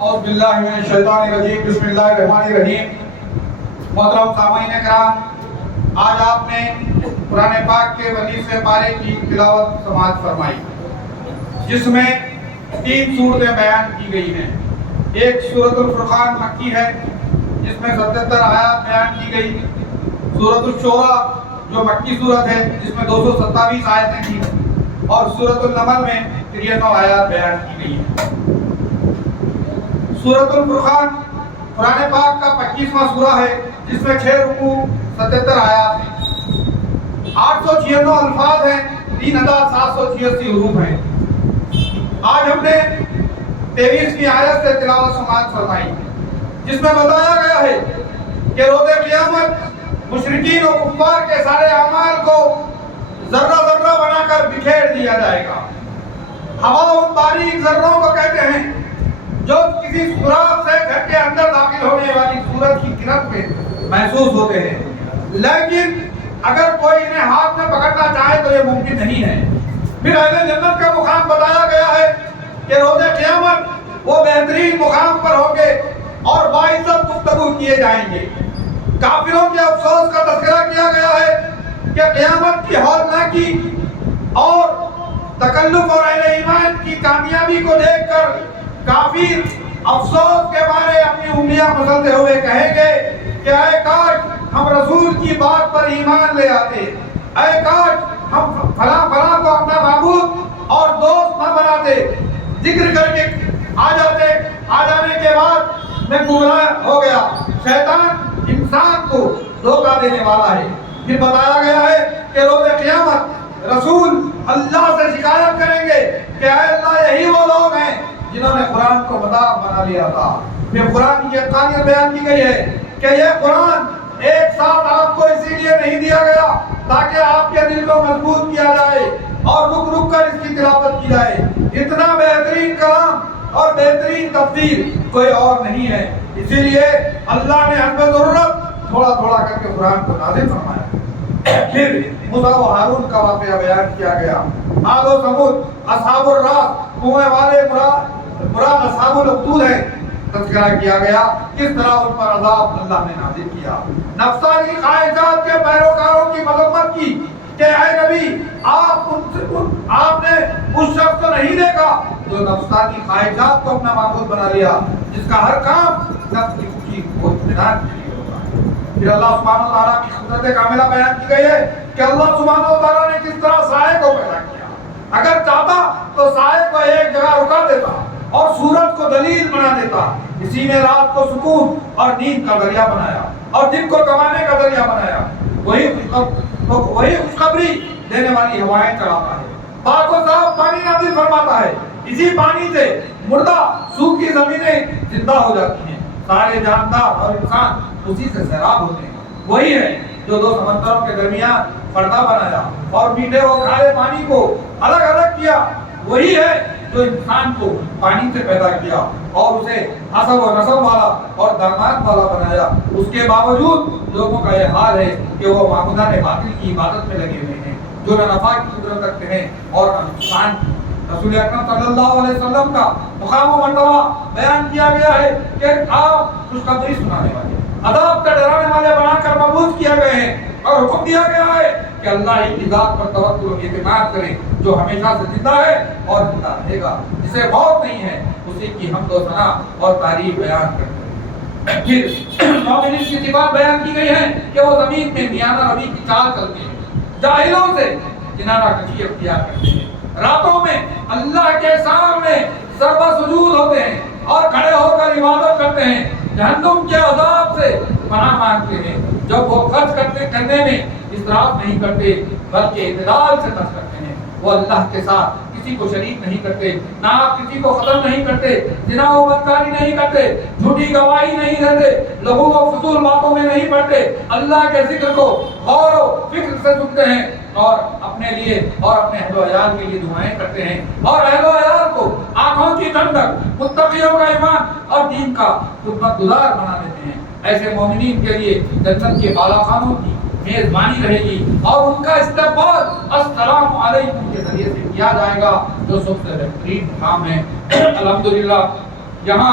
اعوذ باللہ من الشیطان الرجیم بسم اللہ الرحمن الرحیم۔ محترم سامعین کرام، آج آپ نے قرآن پاک کے 19ویں پارے کی تلاوت سماعت فرمائی، جس میں 3 صورتیں بیان کی گئی ہیں۔ ایک سورۃ الفرقان مکی ہے، جس میں 77 آیات بیان کی گئی۔ سورۃ الشورى جو مکی صورت ہے، جس میں 227 آیتیں تھیں، اور سورۃ النمل میں 93 آیات بیان کی گئی ہیں۔ سورۃ الفرقان قرآن پاک کا 25واں سورہ ہے، جس میں 6 رکوع 77 آیات ہیں، 896 الفاظ ہیں، 3786 حروف ہیں۔ آج ہم نے 23ویں آیت سے تلاوت سماعت فرمائی، جس میں بتایا گیا ہے کہ روز قیامت مشرکین و کفار کے سارے اعمال کو ذرہ ذرہ بنا کر بکھیر دیا جائے گا۔ ہوا ان باریک ذروں کو کہتے ہیں جو کسی سوراخ سے گھر کے اندر داخل ہونے والی سورج کی کرن میں محسوس ہوتے ہیں، لیکن اگر کوئی انہیں ہاتھ میں پکڑنا چاہے تو یہ ممکن نہیں ہے۔ پھر اہل جنت کا مقام بتایا گیا ہے کہ روز قیامت وہ بہترین مقام پر ہوں گے اور باعزت گفتگو کیے جائیں گے۔ کافروں کے افسوس کا تذکرہ کیا گیا ہے کہ قیامت کی ہولناکی اور تکلف اور اہل ایمان کی کامیابی کو دیکھ کر کافر افسوس کے بارے اپنی انگلیاں مسلتے ہوئے کہیں گے کہ اے کاش ہم رسول کی بات پر ایمان لے آتے، اے کاش ہم فلاں فلاں کو اپنا معبود اور دوست نہ بناتے، ذکر کر کے آ جانے کے بعد میں گمراہ ہو گیا۔ شیطان انسان کو دھوکہ دینے والا ہے۔ پھر بتایا گیا ہے کہ روز قیامت رسول اللہ سے شکایت کریں گے کہ اے اللہ یہی وہ لوگ ہیں جنہوں نے قرآن کو مذاق بنا لیا تھا۔ پھر قرآن کی حقانیت بیان کی گئی ہے کہ یہ قرآن ایک ساتھ آپ کو اسی لیے نہیں دیا گیا تاکہ آپ کے دل کو مضبوط کیا جائے اور رک رک کر اس کی تلاوت کی جائے۔ اتنا بہترین کلام اور بہترین تفسیر کوئی اور نہیں ہے، اسی لیے اللہ نے حسب ضرورت تھوڑا تھوڑا کر کے قرآن کو نازل فرمایا۔ پھر موسیٰ و ہارون کا واقعہ بیان کیا گیا۔ عاد و ثمود، اصحاب الراس، کنویں والے مراد اصحاب الاخدود ہیں، تذکرہ کیا گیا کس طرح ان پر عذاب اللہ نے نازل کیا۔ نفسانی خواہشات کے پیروکاروں کی مذمت کی کہ اے نبی آپ نے اس شخص کو نہیں دیکھا جو نفسانی خواہشات کو اپنا معبود بنا لیا، جس کا ہر کام نفس کی خوشی کو اطمینان کے لیے ہوتا ہے۔ پھر اللہ سبحانہ و تعالیٰ کی قدرت کاملہ بیان کی گئی ہے کہ اللہ سبحانہ و تعالیٰ نے کس طرح سائے کو پیدا کیا۔ اگر چاہتا تو سائے کو ایک جگہ رکا دیتا اور سورج کو دلیل بنا دیتا۔ اسی نے رات کو سکون اور نیند کا ذریعہ بنایا اور دن کو کمانے کا ذریعہ بنایا۔ وہی خوشخبری دینے والی ہوائیں چلاتا ہے، پاک و صاف پانی نازل فرماتا ہے، اسی پانی سے مردہ سوکھی زمینیں زندہ ہو جاتی ہیں، سارے جاندار اور انسان اسی سے سیراب ہوتے ہیں۔ وہی ہے جو 2 سمندروں کے درمیان پردہ بنایا اور میٹھے اور کھارے پانی کو الگ الگ کیا۔ وہی ہے جو انسان کو پانی سے پیدا کیا اور اسے حسب و نسب والا اور داماد والا بنایا۔ اس کے باوجود لوگوں کا یہ حال ہے کہ وہ معبودان باطل کی عبادت میں لگے ہوئے ہیں، جو نہ نفع کی قدرت رکھتے ہیں اور نہ نقصان کی۔ رسول اکرم صلی اللہ علیہ وسلم کا مقام و مرتبہ بیان کیا گیا ہے کہ آپ خوشخبری سنانے والے، عذاب کا ڈرانے والے بنا کر مبعوث کیا گئے ہیں، اور حکم دیا گیا ہے کہ اللہ ہی کی ذات پر توکل و اعتماد کریں جو ہمیشہ سے زندہ ہے اور زندہ رہے گا، جسے موت نہیں ہے، اسی کی حمد و ثنا اور تعریف بیان کرتے ہیں۔ پھر مومنین کی صفات بیان کی گئی ہے کہ وہ زمین میں میانہ روی کی چال چلتے ہیں، جاہلوں سے کنارہ کشی اختیار کرتے ہیں، راتوں میں اللہ کے سامنے سربہ سجود ہوتے ہیں اور کھڑے ہو کر عبادت کرتے ہیں، جہنم کے عذاب سے پناہ مانگتے ہیں۔ جب وہ خرچ کرنے میں اسراف نہیں کرتے بلکہ اعتدال سے خرچ کرتے ہیں، وہ اللہ کے ساتھ کسی کو شریک نہیں کرتے، نہ آپ کسی کو ختم نہیں کرتے، زنا و بدکاری نہیں کرتے، جھوٹی گواہی نہیں دیتے، لوگوں کو فضول باتوں میں نہیں پڑتے، اللہ کے ذکر کو غور و فکر سے سنتے ہیں اور اپنے لیے اور اپنے اہل و عیال کے لیے دعائیں کرتے ہیں، اور اہل و عیال کو آنکھوں کی ٹھنڈک، متقیوں کا ایمان اور دین کا خدمت گزار بنا دیتے ہیں۔ ایسے مومنین کے لیے جنت کے بالا خانوں کی میزبانی رہے گی اور ان کا استقبال السلام علیکم کے ذریعے سے کیا جائے گا، جو سب سے بہترین کام ہے۔ الحمدللہ یہاں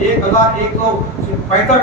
1165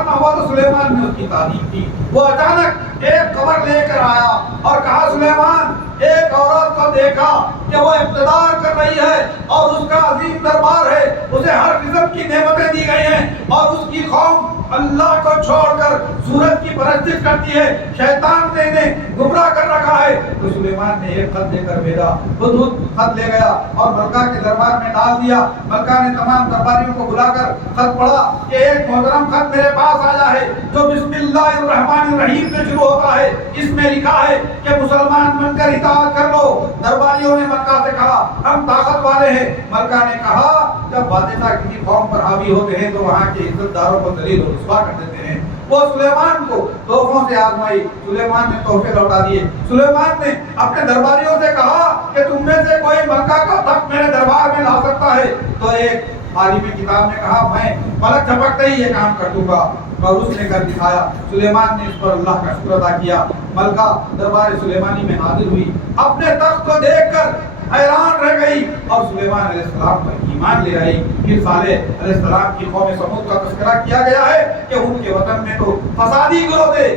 اتارنا ہوا تو سلیمان نے اس کی تعریف کی. وہ اچانک ایک خبر لے کر آیا اور کہا سلیمان ایک عورت کو دیکھا کہ وہ اقتدار کر رہی ہے اور اس کا عظیم دربار ہے, اسے ہر قسم کی نعمتیں دی گئی ہیں اور اس کی قوم اللہ کو چھوڑ کر سورج کی پرستش کرتی ہے, شیطان نے انہیں گمراہ کر رکھا ہے. تو سلیمان نے ایک خط دے کر بھیجا. ہدہد خط لے گیا اور ملکہ کے دربار میں ڈال دیا. ملکہ نے تمام درباریوں کو بلا کر خط پڑھا کہ ایک محترم خط میرے پاس آیا ہے جو بسم اللہ الرحمن الرحیم سے شروع ہوتا ہے. اس میں لکھا ہے کہ مسلمان بن کر اطاعت کر لو. درباریوں نے ملکہ سے کہا ہم طاقت والے ہیں. ملکہ نے کہا جب بادشاہ کسی قوم پر حاوی ہوتے ہیں تو وہاں کے عزت داروں کو ذلیل و رسوا کر دیتے ہیں. وہ سلیمان کو تحفوں سے آزمائی. سلیمان نے تحفے لوٹا دیے. سلیمان نے اپنے درباریوں سے کہا کہ تم میں سے کوئی ملکہ کا تخت میرے دربار میں لا سکتا ہے. تو ایک عالم کتاب نے کہا میں پلک جھپکتے ہی یہ کام کر دوں گا, اور اس نے کر دکھایا. سلیمان نے اس پر اللہ کا شکر ادا کیا. ملکہ دربار سلیمانی میں حاضر ہوئی, اپنے تخت کو دیکھ کر حیران رہ گئی اور سلیمان علیہ السلام پر ایمان لے آئی. پھر صالح علیہ السلام کی قوم سمود کا تذکرہ کیا گیا ہے کہ ان کے وطن میں تو فسادی گروہ تھے,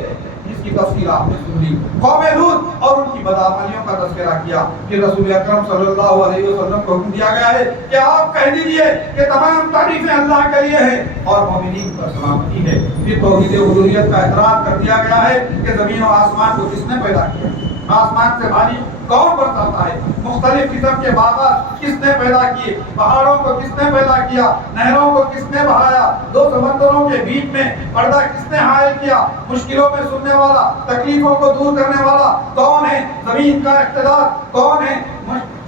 جس کی تفصیل آپ نے سن لی. قوم لوط اور ان کی بدعملیوں کا تذکرہ کیا. پھر رسول اکرم صلی اللہ علیہ وسلم کو حکم دیا گیا ہے کہ آپ کہہ دیجئے کہ تمام تعریفیں اللہ کے لیے ہیں اور مومنین پر سلامتی ہے. پھر توحید الوہیت کا اعتراف کر دیا گیا ہے کہ زمین و آسمان کو کس نے پیدا کیا, آسمان سے بھاری کون برساتا ہے, مختلف قسم کے باغات کس نے پیدا کیے, پہاڑوں کو کس نے پیدا کیا, نہروں کو کس نے بہایا, دو سمندروں کے بیچ میں پردہ کس نے حائل کیا, مشکلوں میں سننے والا, تکلیفوں کو دور کرنے والا کون ہے, زمین کا اقتدار کون ہے,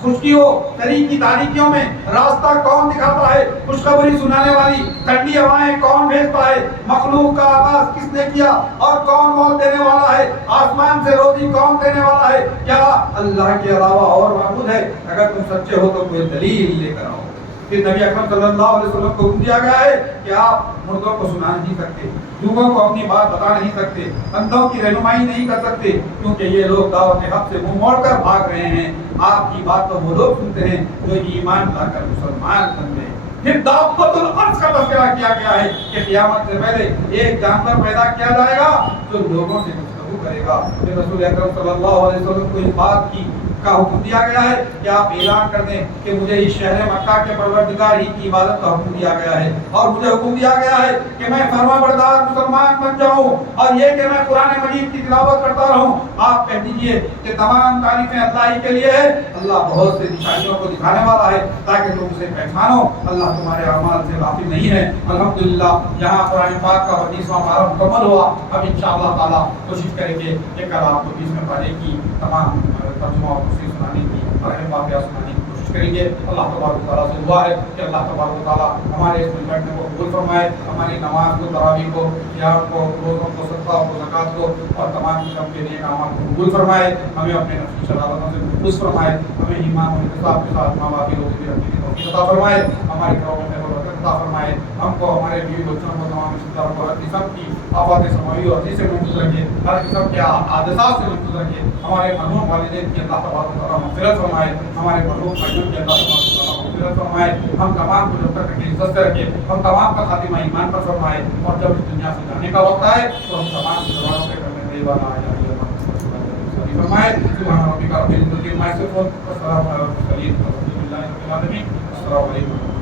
خشکی ہو شریر کی تاریکیوں میں راستہ کون دکھاتا ہے, خوشخبری سنانے والی ٹھنڈی ہوائیں کون بھیجتا ہے, مخلوق کا آغاز کس نے کیا اور کون موت دینے والا ہے, آسمان سے روزی کون دینے والا ہے, کیا اللہ کے علاوہ اور معبود ہے؟ اگر تم سچے ہو تو کوئی دلیل لے کر آؤ. پھر نبی اکرم صلی اللہ علیہ وسلم کو حکم دیا گیا ہے کہ آپ مردوں کو سنا نہیں سکتے, لوگوں کو اپنی بات بتا نہیں سکتے, اندھوں کی رہنمائی نہیں کر سکتے, کیونکہ یہ لوگ دعوت حق سے منہ موڑ کر بھاگ رہے ہیں. آپ کی بات تو وہ لوگ سنتے ہیں جو ایمان لا کر مسلمان بن گئے. پھر دابۃ الارض کا تذکرہ کیا گیا ہے کہ قیامت سے پہلے ایک جانور پیدا کیا جائے گا جو لوگوں سے گفتگو کرے گا. پھر رسول اکرم صلی اللہ علیہ وسلم کو اس بات کی کا حکم دیا گیا ہے کہ آپ اعلان کر دیں کہ مجھے اس شہر مکہ کے پروردگار ہی کی عبادت کا حکم دیا گیا ہے, اور مجھے حکم دیا گیا ہے کہ میں فرما بردار مسلمان بن جاؤں, اور یہ کہ میں قرآن مجید کی تلاوت کرتا رہوں. آپ کہہ دیجئے کہ تمام تعریفیں اللہ ہی کے لیے ہے, اللہ بہت سے نشانیوں کو دکھانے والا ہے تاکہ تم اسے پہچانو. اللہ تمہارے اعمال سے غافل نہیں ہے. الحمدللہ یہاں قرآن پاک کا 32واں پارہ مکمل ہوا. اب انشاءاللہ تعالی کوشش کریں گے کہ کل آپ کو 20ویں پارے کی تمام ترجمہ اور تفسیر سنانے کی اور واقعہ سنانے کی کوشش کریں گے. اللہ تبارک و تعالیٰ سے دعا ہے کہ اللہ تبارک و تعالیٰ ہمارے اس مجمع کو قبول فرمائے, ہماری نماز کو, تراویح کو, قیام کو, روزوں کو, صدقہ کو, زکوٰۃ کو اور تمام قسم کے نیک اعمال کو قبول فرمائے. ہمیں اپنے نفسی شرارتوں سے محفوظ فرمائے. ہمیں ایمان و احتساب کے ساتھ ماں باپ کی روزی رکھنے کی توفیق عطا فرمائے. ہمارے گھروں میں برکت عطا فرمائے. ہم کو, ہمارے بیوی بچوں کو, تمام رشتہ داروں کو ہر قسم کی آفات سماوی اور ارضی سے محفوظ رکھے, ہر قسم کے حادثات سے محفوظ رکھے. ہمارے مرحوم والدین کی اللہ تبارک و تعالیٰ مغفرت فرمائے. ہمارے مرحوم بھائیوں کی اللہ تبارک و تعالیٰ مغفرت فرمائے. ہم تمام کو جب تک رکھے عزت سے رکھے, ہم تمام کا خاتمہ ایمان پر فرمائے, اور جب اس دنیا سے جانے کا وقت آئے تو ہم تمام کی زبانوں پہ کرنے کے بعد فرمائے. سبحان ربک رب العزت عما یصفون والسلام علی المرسلین والحمد للہ رب العالمین. السلام علیکم.